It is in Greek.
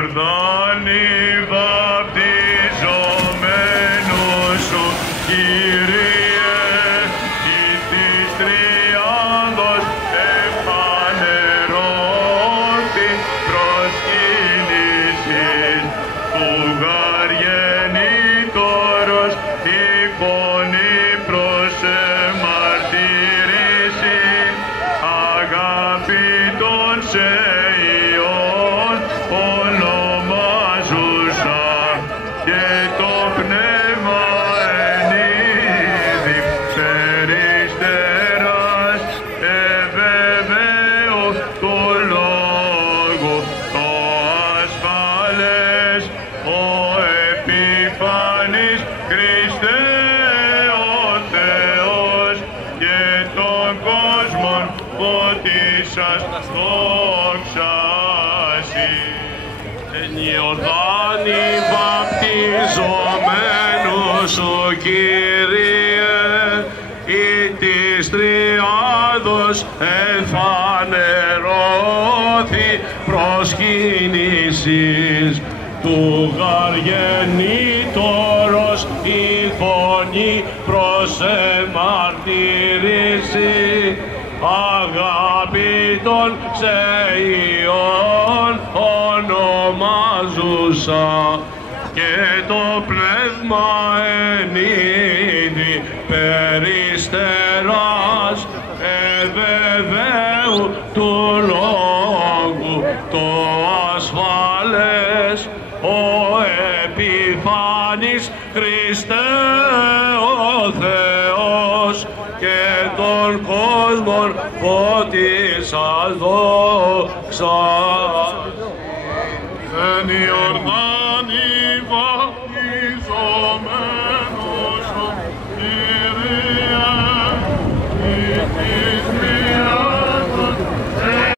Ιορδάνη βαπτιζομένος σου, Κύριε, εις της τριάδος εφανερώθη προσκύνησης του γαργενήτωρος η φωνή προς εμαρτύρηση αγαπητών σε Υιόν ονομάζουσα και το πνεύμα εν είδη περιστεράς εβεβαίω του λόγου το ασφαλές ο επιφανής Χριστέ ο Θεός και τον κόσμον φωτίσας δόξασι. Εν Ιορδάνη βαπτιζομένος σου, Κύριε, ή της τριάδος εφανερώθη προσκύνησης του γαργενήτωρος η φωνή προς εμαρτύρηση αγάπητον σε Υιόν ονομάζουσα και το πνεύμα εν είδη περιστεράς εβεβαίου του λόγου το ασφαλές ο επιφανής Χριστέ ο Θεός και τον κόσμον φωτίσας δόξα. Εν Ιορδάνη βαπτιζομένος σου, Κύριε,